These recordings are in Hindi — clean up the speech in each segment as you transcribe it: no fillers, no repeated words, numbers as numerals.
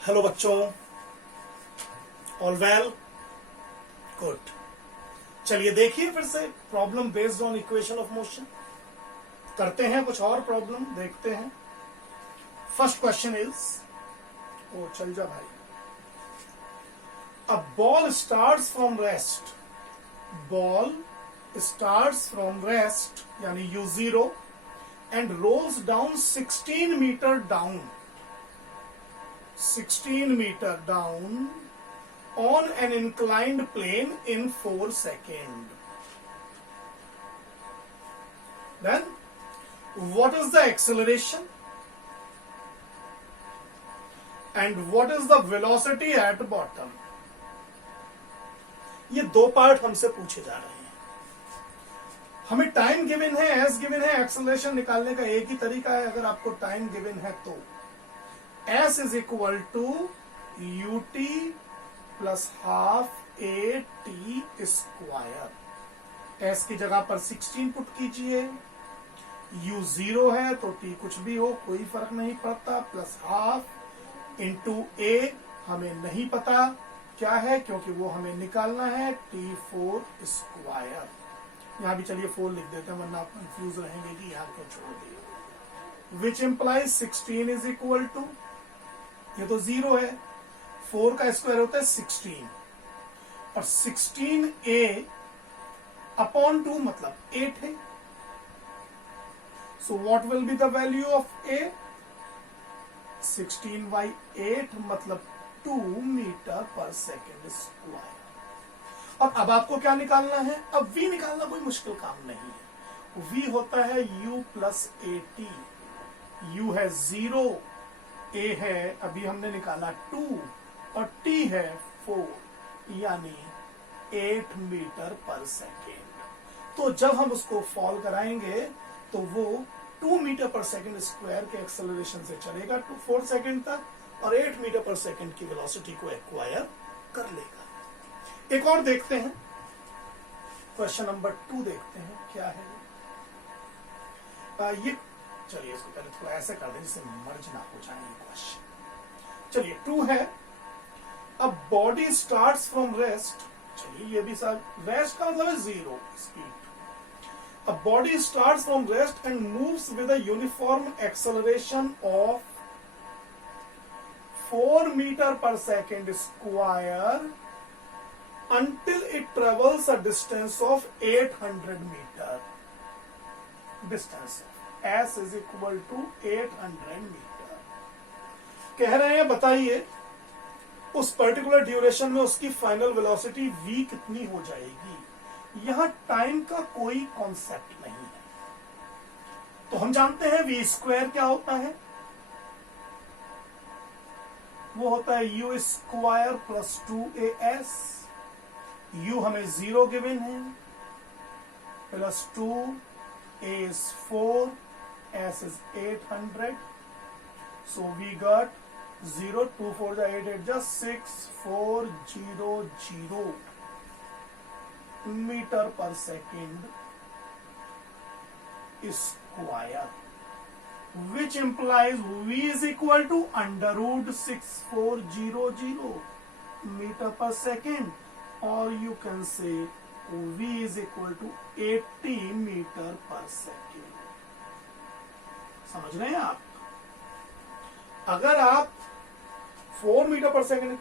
हेलो बच्चों, ऑल वेल? गुड। चलिए देखिए फिर से problem based on equation of motion करते हैं। कुछ और प्रॉब्लम देखते हैं। फर्स्ट क्वेश्चन इज, ओ चल जा भाई। A ball starts from rest, ball starts from rest यानी u0 and rolls down 16 metre down, 16 meter down on an inclined plane in 4 seconds. Then, what is the acceleration and what is the velocity at bottom? ये दो पार्ट हमसे पूछे जा रहे हैं। हमें टाइम गिवन है, एस गिवन है। एक्सेलरेशन निकालने का एक ही तरीका है, अगर आपको टाइम गिवन है तो S is equal to ut plus half at square. S की जगह पर 16 पुट कीजिए, u 0 है तो t कुछ भी हो कोई फर्क नहीं पड़ता, प्लस हाफ इंटू a हमें नहीं पता क्या है क्योंकि वो हमें निकालना है, t4 स्क्वायर। यहां भी चलिए 4 लिख देते हैं वरना आप कंफ्यूज रहेंगे कि यहां क्यों छोड़ दिए। Which implies 16 is equal to, ये तो 0 है, 4 का स्क्वायर होता है 16 और 16a अपॉन 2 मतलब 8 है। So what will be the value of a? 16 by 8 मतलब 2 मीटर पर सेकेंड स्क्वायर। और अब आपको क्या निकालना है? अब v निकालना कोई मुश्किल काम नहीं है। v होता है u प्लस at। u है 0, a है अभी हमने निकाला 2 और t है 4 यानी 8 मीटर पर सेकेंड। तो जब हम उसको फॉल कराएंगे तो वो 2 मीटर पर सेकेंड स्क्वायर के एक्सेलरेशन से चलेगा 4 सेकेंड तक और 8 मीटर पर सेकेंड की वेलोसिटी को एक्वायर कर लेगा। एक और देखते हैं, क्वेश्चन नंबर 2 देखते हैं क्या है ये। चलिए इसको पहले थोड़ा ऐसे कर दें जिससे मर्ज ना हो जाए ये क्वेश्चन। चलिए 2 है, अब बॉडी स्टार्ट्स फ्रॉम रेस्ट। चलिए ये भी सर, रेस्ट का मतलब है 0 स्पीड। अब body starts from rest and moves with a uniform acceleration of 4 metre per second square until it travels a distance of 800 meter. Distance S is equal to 800 meter. कह रहे हैं बताइए उस पर्टिकुलर ड्यूरेशन में उसकी फाइनल वेलोसिटी v कितनी हो जाएगी। यहां टाइम का कोई कॉन्सेप्ट नहीं है, तो हम जानते हैं v स्क्वायर क्या होता है। वो होता है u square plus 2as। u हमें 0 गिवन है, plus 2, a is 4, s is 800, so we got 0, 2 4 जा 8 8 जा 6 4 0 0 metre per second square, which implies v is equal to under root 6400 metre per second, और you can say v is equal to 80 metre per second. समझ रहे हैं आप? अगर आप 4 मीटर पर सेकेंड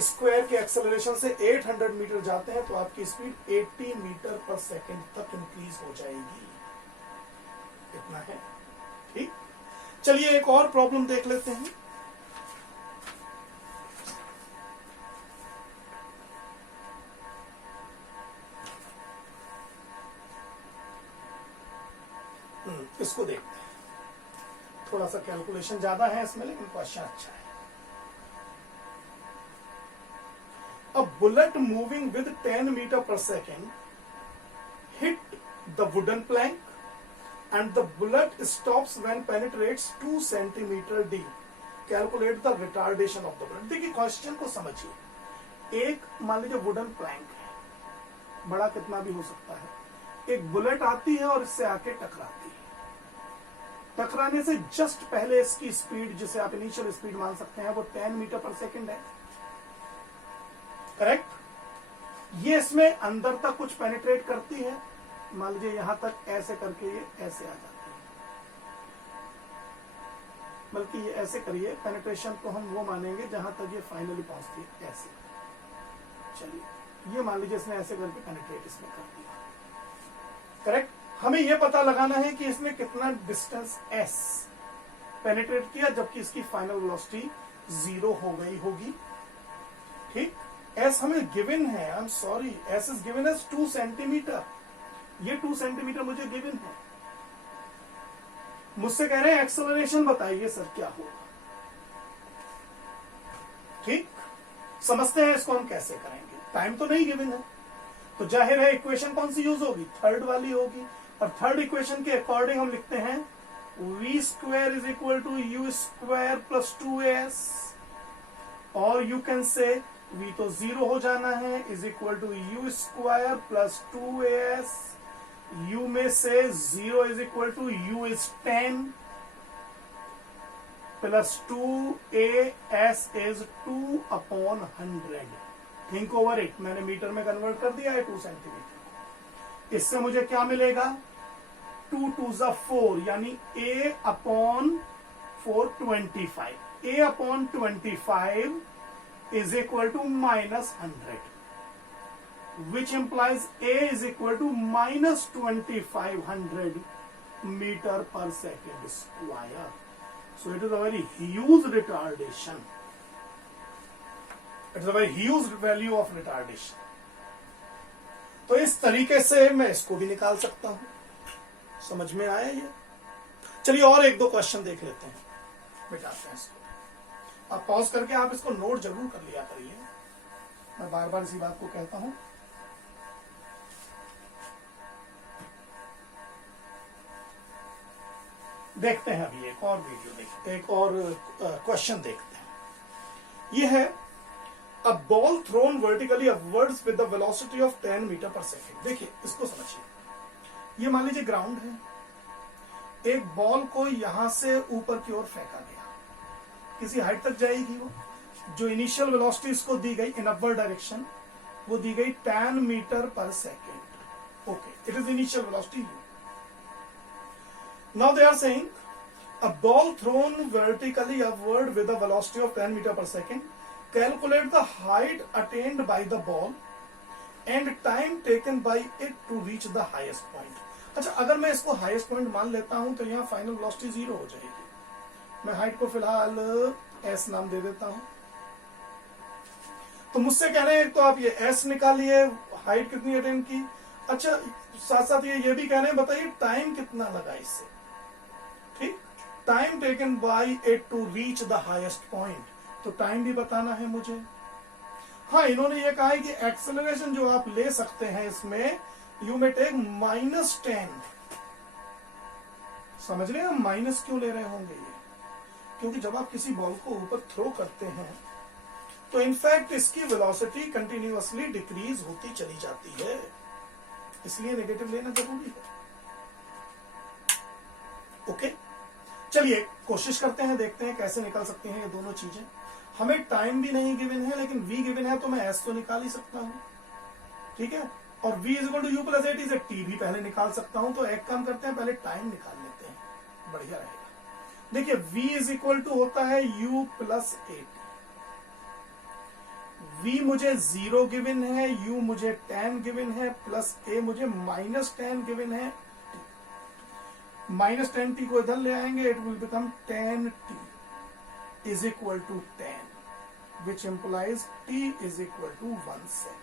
स्क्वायर के एक्सेलरेशन से 800 मीटर जाते हैं तो आपकी स्पीड 80 मीटर पर सेकेंड तक इंक्रीज हो जाएगी। इतना है, ठीक। चलिए एक और प्रॉब्लम देख लेते हैं। इसको देखते हैं, थोड़ा सा कैलकुलेशन ज्यादा है इसमें लेकिन क्वेश्चन अच्छा है। A bullet moving with 10 metre per second hit the wooden plank and the bullet stops when penetrates 2 centimetre deep. Calculate the retardation of the bullet. देखिए क्वेश्चन को समझिए। एक मान लीजिए वुडन प्लैंक है, बड़ा कितना भी हो सकता है, एक बुलेट आती है और इससे आके टकराती है। टकराने से जस्ट पहले इसकी स्पीड, जिसे आप इनिशियल स्पीड मान सकते हैं, वो 10 मीटर पर सेकेंड है। करेक्ट। ये इसमें अंदर तक कुछ पेनिट्रेट करती है, मान लीजिए यहां तक ऐसे करके ये ऐसे आ जाती है, बल्कि ये ऐसे करिए, पेनिट्रेशन को हम वो मानेंगे जहां तक ये फाइनली पहुंचती है, ऐसे। चलिए ये मान लीजिए इसने ऐसे करके पेनिट्रेट इसमें कर दिया। करेक्ट। हमें यह पता लगाना है कि इसने कितना डिस्टेंस s पेनिट्रेट किया, जबकि इसकी फाइनल वेलोसिटी 0 हो गई होगी। ठीक। s हमें गिवन है, I am sorry, s is given as 2 centimetre. ये 2 सेंटीमीटर मुझे गिवन है। मुझसे कह रहे हैं एक्सेलरेशन बताइए सर क्या होगा। ठीक। समझते हैं इसको हम कैसे करेंगे। टाइम तो नहीं गिवन है, तो जाहिर है इक्वेशन कौन सी यूज होगी, थर्ड वाली होगी। और थर्ड इक्वेशन के अकॉर्डिंग हम लिखते हैं v square is equal to u square plus 2s, और यू कैन से v तो 0 हो जाना है, is equal to u square plus 2as। u में से 0 is equal to u is 10 plus 2as is 2/100। Think over it, मैंने मीटर में कन्वर्ट कर दिया है 2 सेंटीमीटर। इससे मुझे क्या मिलेगा, 2 2 4, यानी a/425। a/25 is equal to -100, which implies a is equal to -2500 meter per second square. So it is a very huge retardation. It's a very huge value of retardation. तो इस तरीके से मैं इसको भी निकाल सकता हूं। समझ में आया ये? चलिए और एक दो क्वेश्चन देख लेते हैं, मिटाते हैं इसको। आप पॉज करके आप इसको नोट जरूर कर लिया करिए, मैं बार बार इसी बात को कहता हूं। देखते हैं अभी एक और वीडियो, देखते एक और क्वेश्चन देखते हैं। ये है A ball thrown vertically upwards with the velocity of 10 metre per second. देखिए इसको समझिए, ये मान लीजिए ग्राउंड है, एक बॉल को यहां से ऊपर की ओर फेंका गया, किसी हाइट तक जाएगी वो। जो इनिशियल वेलोसिटी इसको दी गई इन अपवर्ड डायरेक्शन, वो दी गई 10 metre per second. Okay, it is initial velocity u। Now they are saying a ball thrown vertically upward with a velocity of 10 meter per second. Calculate the height attained by the ball and time taken by it to reach the highest point. अच्छा, अगर मैं इसको हाईएस्ट पॉइंट मान लेता हूं तो यहाँ फाइनल वेलोसिटी 0 हो जाएगी। मैं हाइट को फिलहाल s नाम दे देता हूं। तो मुझसे कह रहे हैं तो आप ये s निकालिए, हाइट कितनी अटेन की। अच्छा, साथ साथ ये भी कह रहे हैं बताइए टाइम कितना लगा इससे। ठीक, time taken by it to reach the highest point, तो टाइम भी बताना है मुझे। हाँ, इन्होंने ये कहा है कि एक्सेलरेशन जो आप ले सकते हैं इसमें, यू मे टेक -10। समझ रहे हैं हम माइनस क्यों ले रहे होंगे ये? क्योंकि जब आप किसी बॉल को ऊपर थ्रो करते हैं तो इनफैक्ट इसकी वेलोसिटी कंटिन्यूअसली डिक्रीज होती चली जाती है, इसलिए नेगेटिव लेना जरूरी है। ओके, चलिए कोशिश करते हैं, देखते हैं कैसे निकल सकते हैं ये दोनों चीजें। हमें टाइम भी नहीं गिवन है, लेकिन v गिवन है, तो मैं s तो निकाल ही सकता हूं। ठीक है, और v is equal to u plus 8 से t भी पहले निकाल सकता हूं। तो एक काम करते हैं, पहले टाइम निकाल लेते हैं, बढ़िया रहेगा। देखिए v इज इक्वल टू होता है u प्लस 8। v मुझे 0 गिवन है, u मुझे 10 गिवन है, प्लस a मुझे -10 गिवन है। -10t को इधर ले आएंगे, it will become 10t is equal to 10, which implies t is equal to 1 second.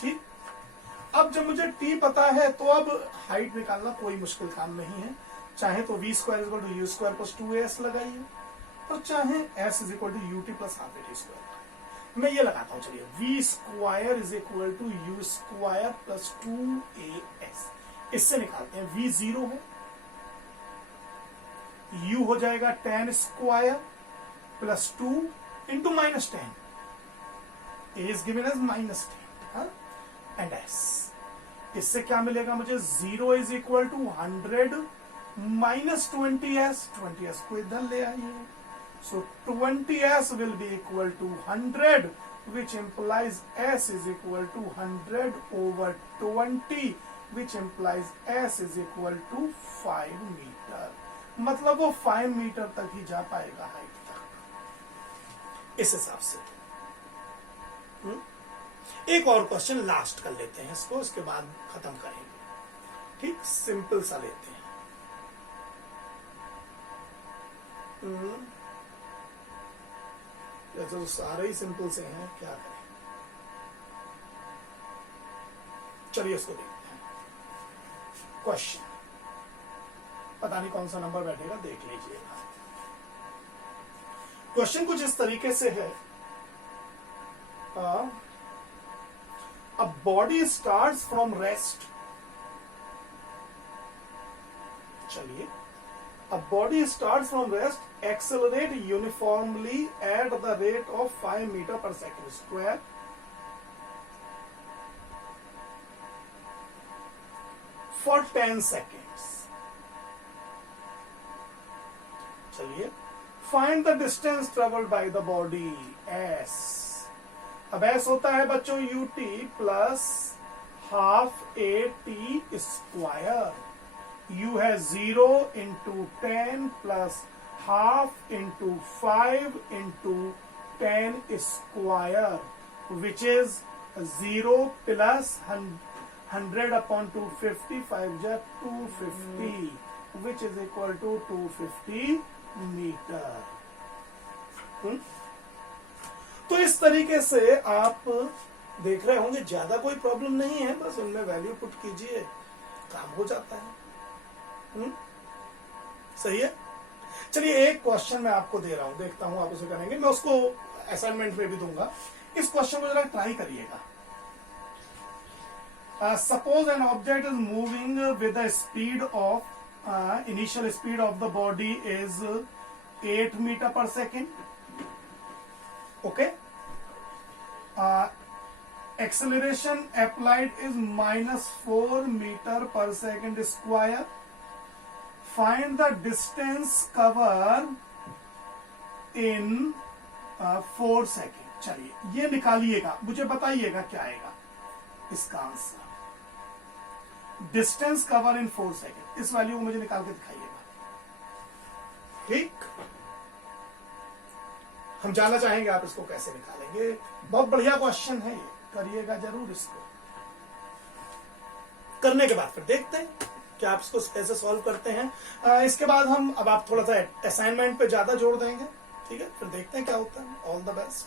ठीक, अब जब मुझे t पता है तो अब हाइट निकालना कोई मुश्किल काम नहीं है। चाहे तो v square is equal to u square plus 2as लगाइए, और चाहे s is equal to ut plus half at square. मैं ये लगाता हूं, चलिए v square is equal to u square plus 2as। इससे निकालते हैं, v 0 है, u हो जाएगा 10 square plus 2 into -10, a is given as -10 and s। इससे क्या मिलेगा मुझे, 0 is equal to 100 minus 20s, 20s को इधर ले आइए, so 20s will be equal to 100 which implies s is equal to 100 over 20 which implies s is equal to 5 metre, मतलब वो 5 मीटर तक ही जा पाएगा हाइट तक, इस हिसाब से। एक और क्वेश्चन लास्ट कर लेते हैं इसको, इसके बाद खत्म करेंगे, ठीक, सिंपल सा लेते हैं। जैसे तो सारे ही सिंपल से हैं, क्या करें, चलिए इसको देखते हैं। क्वेश्चन पता नहीं कौन सा नंबर बैठेगा, देख लीजिएगा। क्वेश्चन कुछ इस तरीके से है, a body starts from rest, चलिए, a body starts from rest, accelerate uniformly at the rate of 5 meter per second square for 10 seconds. चलिए, find the distance traveled by the body s. अब s होता है बच्चों ut plus half a t square, u है 0 into 10 plus half into 5 into 10 square which is 0 plus 100 upon 250, 5 जा 250 which is equal to 250 metre. तो इस तरीके से आप देख रहे होंगे, ज्यादा कोई प्रॉब्लम नहीं है, बस उनमें वैल्यू पुट कीजिए, काम हो जाता है। सही है। चलिए एक क्वेश्चन मैं आपको दे रहा हूं, देखता हूं आप उसे करेंगे, मैं उसको असाइनमेंट में भी दूंगा। इस क्वेश्चन को जरा ट्राई करिएगा। Suppose an object is moving with the speed of initial speed of the body is 8 metre per second, okay, acceleration applied is -4 meter per second square. Find the distance covered in 4 seconds. चलिए ये निकालिएगा, मुझे बताइएगा क्या आएगा इसका answer. Distance cover in 4 second, इस वैल्यू को मुझे निकाल के दिखाइएगा। ठीक, हम जानना चाहेंगे आप इसको कैसे निकालेंगे। बहुत बढ़िया क्वेश्चन है ये, करिएगा जरूर इसको। करने के बाद फिर देखते हैं कि आप इसको कैसे सॉल्व करते हैं। इसके बाद हम अब आप थोड़ा सा असाइनमेंट पे ज्यादा जोर देंगे, ठीक है, फिर देखते हैं क्या होता है। All the best.